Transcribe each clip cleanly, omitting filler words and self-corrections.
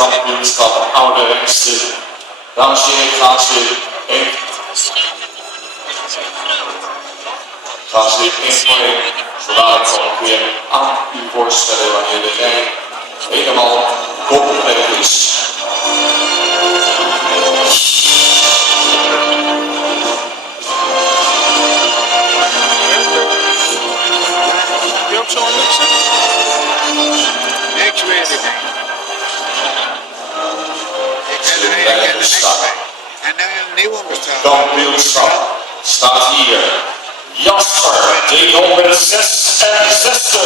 Kampioenschap oudere hengsten. Dames en heren, gaan ze één voor één, zodat ik ook weer aan u voorstellen wanneer de rij helemaal compleet is. Heb je ook zo'n luxe? Niks weet ik niet. Ik ken er niks mee. En nu een nieuwe bestaan. Kampioenschap staat hier. Jasper 366.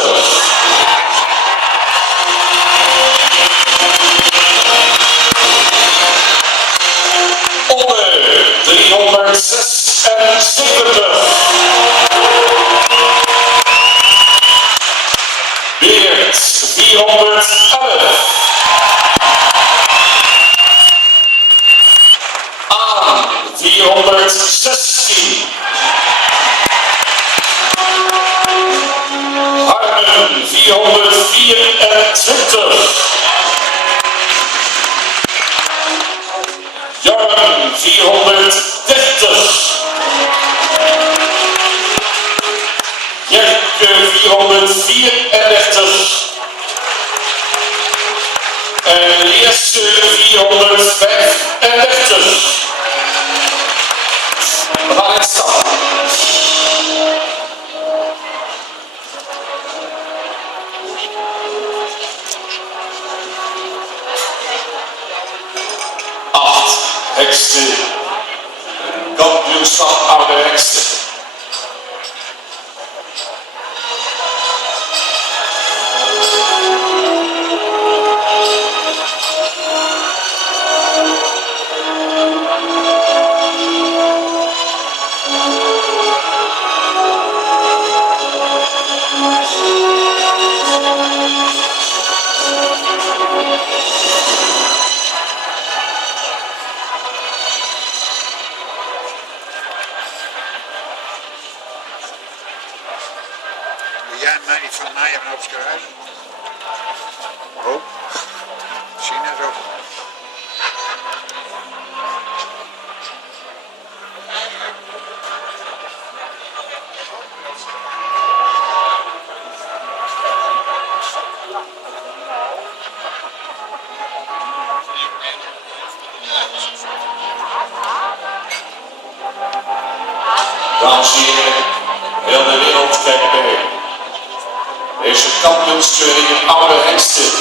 Oudere 376. Beert 411. Aan 416. Harmen 424. Jarmen 430. Jerke 434. En Jesse 435. We gaan in stap. Hengsten, kampioenschap oudere hengsten. Jij mij niet van mij aan opschrijven? Oh, zie het ook. Dames en heren, heel de wereld kijkt mee. Deze kampioenskeuring oudere hengsten.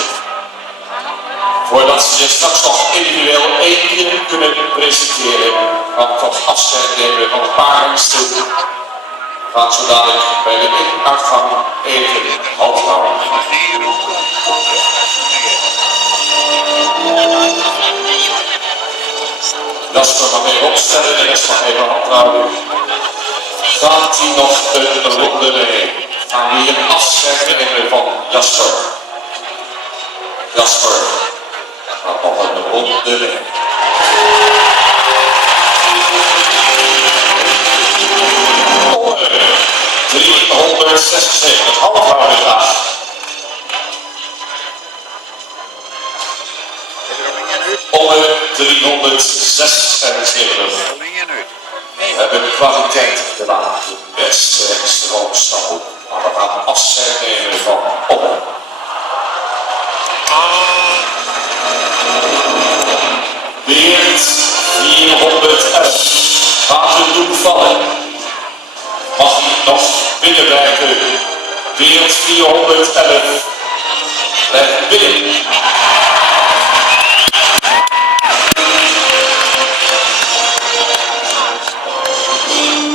Voordat ze zich straks nog individueel één keer kunnen presenteren, gaan we toch afscheid nemen van een paar hengsten. Gaan zo dadelijk bij de inuitgang even halt houden. Jasper mag even opstellen, de rest mag even handhouden. Gaat hij nog een ronde mee? Gaan we hier afscheid nemen van Jasper. Jasper gaat nog een ronde mee. Oudere 376, handhouden graag. Oudere 376. We hebben kwaliteit gedaan, de beste hengsten van de stad. Maar we gaan afscheid nemen van Oudere. Beert 411. Gaat de doek vallen? Mag hij nog binnen blijven? Beert 411. Blijft binnen.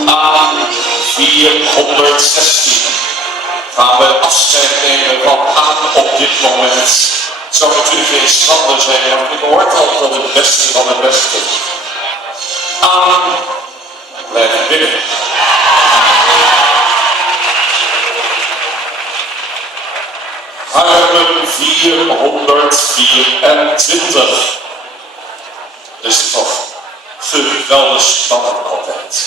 Aan 416 gaan we afscheid nemen van aan op dit moment. Het zou natuurlijk geen schande zijn, want ik hoort al tot het beste van het beste. Aan blijven binnen. Harmen 424. Dat is toch geweldig spannend altijd.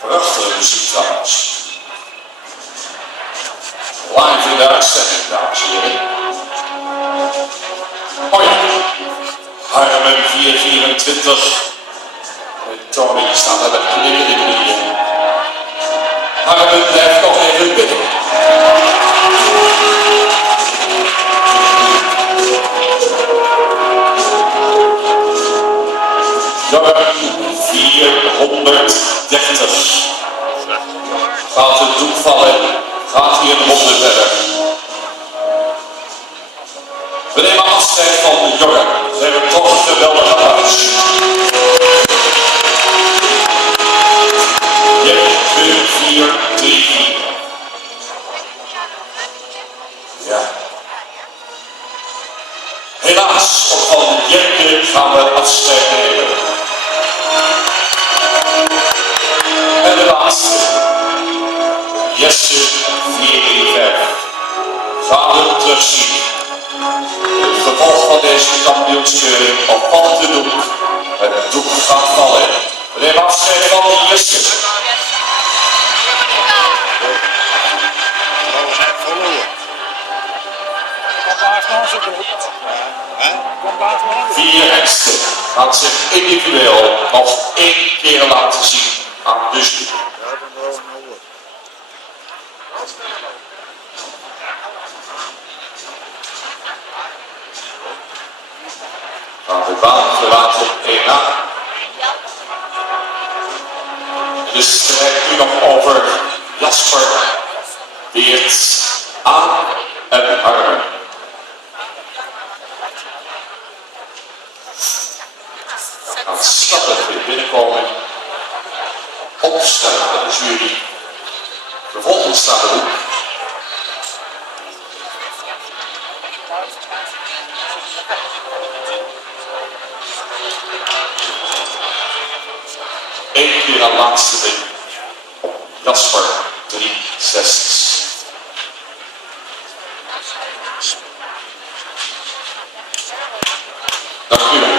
Prachtige muziek trouwens. Live in de uitzending, dames en heren. Oh ja, Harmen 424. Tony staat er met knikkende knieën. Harmen blijft nog even bidden. Jorgen 430. Gaat het doek vallen, gaat hij een ronde verder. We nemen afscheid van Jorgen. Ze hebben toch een geweldige applaus. Jeppe 434. Ja. Helaas, ook van Jeppe gaan we afscheid nemen. En de laatste. Jesse 415. Gaan we terugzien. Het vervolg van deze kampioenscheuring op pad te doen. Het doek gaat vallen. We nemen afscheid van Jesse. We zijn verloren. Vier hengsten gaan zich individueel nog 1 keer laten zien aan de jury. Gaan de baan verlaten op 1A. De strijd nu nog over Jasper, Beert, Aan en Harmen. Gaan stappen weer binnenkomen. Opstellen van de jury. Vervolgens staat de hoek. Eén keer aan laatste ding. Jasper 3-6. Dank u wel.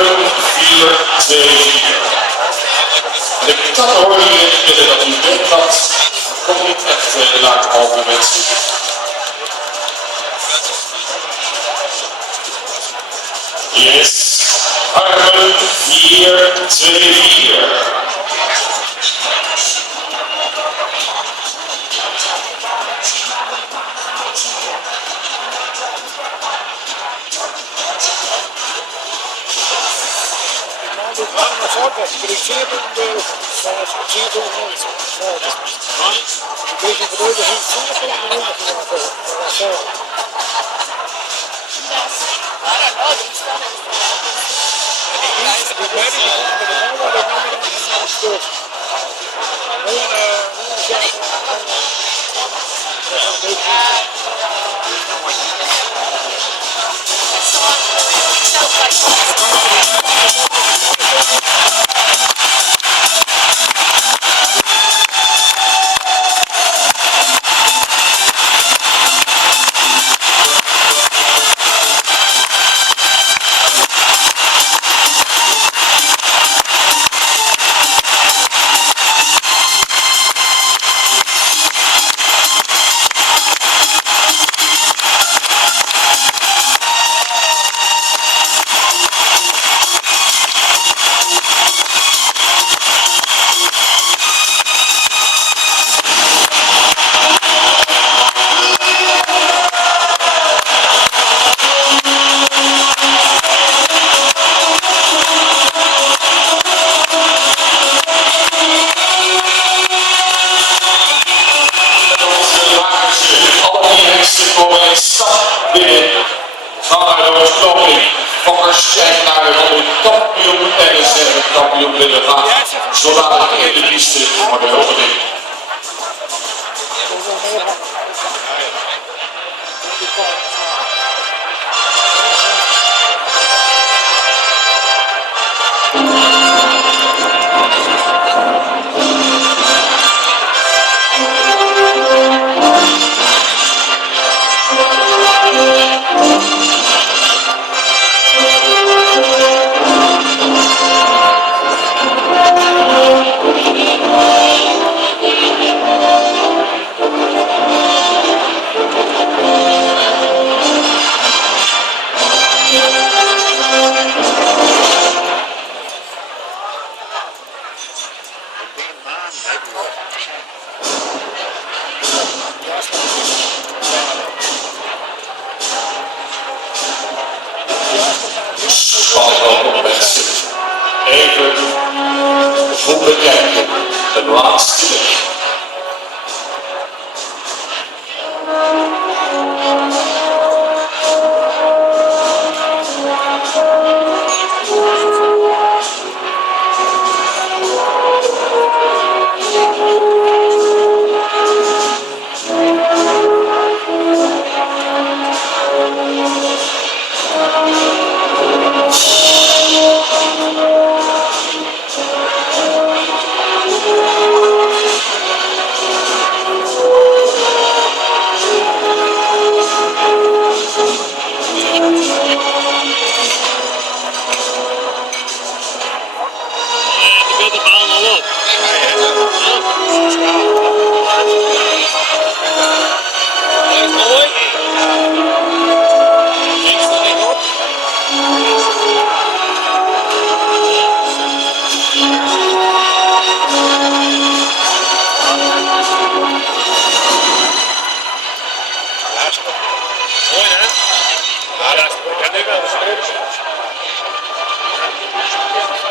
Armen 4-2-4. En ik kan horen jullie dat u weet dat komt niet echt naar het algemeen mensen. Yes, Armen 4-2-4. Kampioen en de zesde kampioen willen gaan. Zodat het in de piste voor de opening. Even goed bekijken, het laatste licht.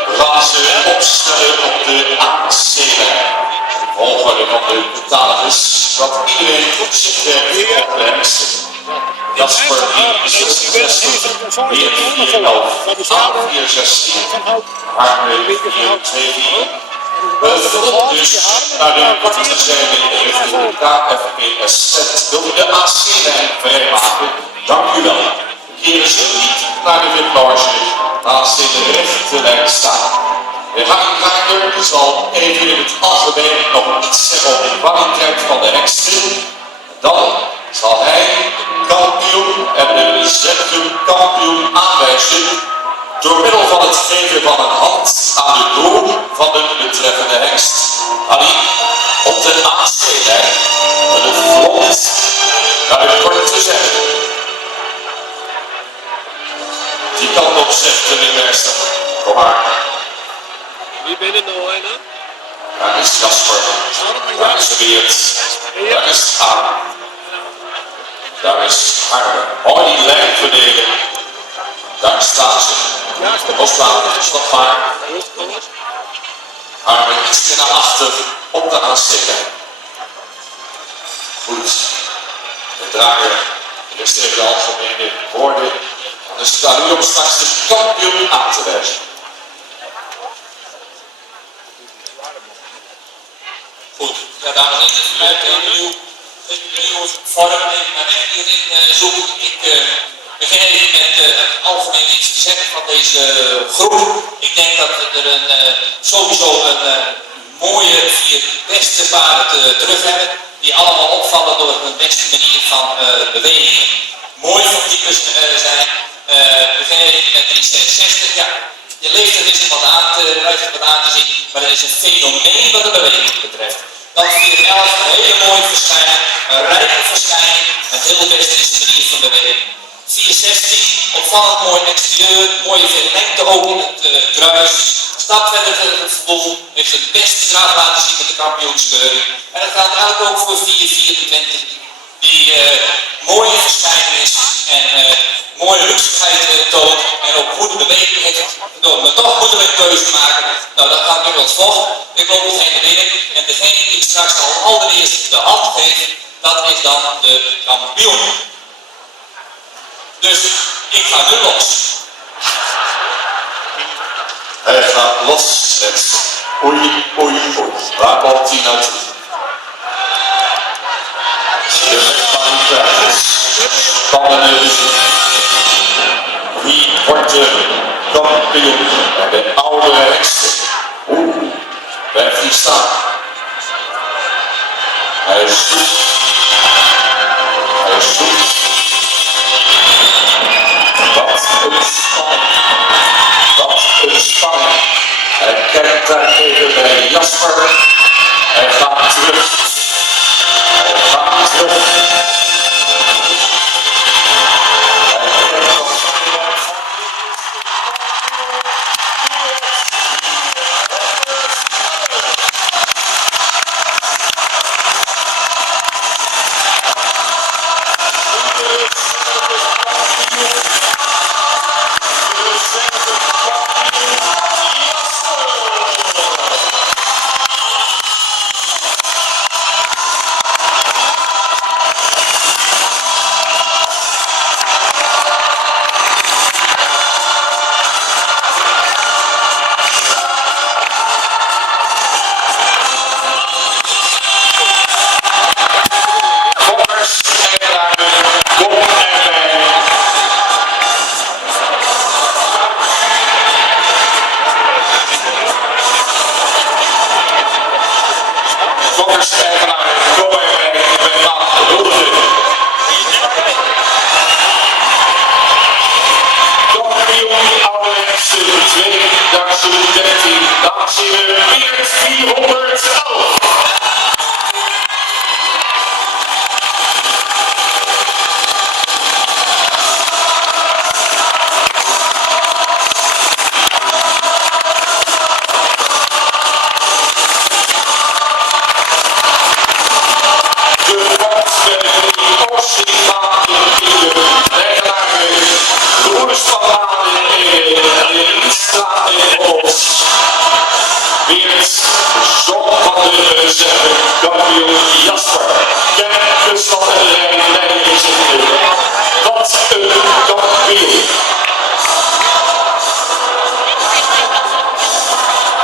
We gaan ze opstellen op de AC-lijn. De volgorde van de betalers, dat iedereen goed zich werkt op de hengsten. Jasper 4-16, 4-4-11, Aan 4-16, Armen 4-2-4. We vervolgen dus naar de kwartierzijde richting de KPFS. Wilde de AC-lijn vrijmaken? Dank u wel. Keren ze niet naar de windloge, naast in de rechterlijn staan. De hangrijder zal even in het algemeen nog iets zeggen over de kwaliteit van de hengsten. Dan zal hij de kampioen en de zesde kampioen aanwijzen door middel van het geven van een hand aan de broer van de betreffende hengst. Ali op de AC-lijn met het front naar de korte zijde. Die kant op zegt de meester. Kom maar. Wie ben je nou, hè? Daar is Jasper. Daar is Beert. Daar is Aan. Daar is Arne. Mooi die lijn verdelen. Daar staan ze. Loslaten, stop maar. Arne iets naar achter op de AC-lijn. Goed. De draaier eerst even de algemene woorden. Dus staan nu om straks de kampioen aan te wijzen. Goed, ja, dames en heren, vanuit jullie vorm even naar weg hierin zoeken. Ik begin even met het algemeen iets te zeggen van deze groep. Ik denk dat we er sowieso een mooie 4 beste paarden terug hebben. Die allemaal opvallen door hun beste manier van bewegingen. Mooi van types zijn. We beginnen even met 360. Ja, je leeftijd is er wat aan te zien, maar het is een fenomeen wat de beweging betreft. Dan 411, een hele mooie verschijning, een rijke verschijning, een heel best is de manier van beweging. 416, opvallend mooi exterieur, mooie veel lengte ook in het kruis. Stap verder het vervolg, heeft het beste draad laten zien met de kampioenskeuring. En dat geldt eigenlijk ook voor 424, die mooie verschijning is en mooie luchtigheid toont en ook goede beweging heeft. Maar toch moeten we een keuze maken. Nou, dat gaat nu als volgt. Ik loop het heen en weer. En degene die ik straks al allereerst de hand geef, dat is dan de kampioen. Dus ik ga nu los. Hij gaat los met oei, oei, oei. Waar komt hij naartoe? De kwaliteit is spannende muziek. Wie wordt de kampioen bij de oudere hengsten? Oeh, blijft hij staan. Hij is goed. Hij is goed. Wat een spanning. Wat een spanning. Hij kijkt daar even bij Jasper. Hij gaat terug. Hij gaat terug. Dames en heren, 411.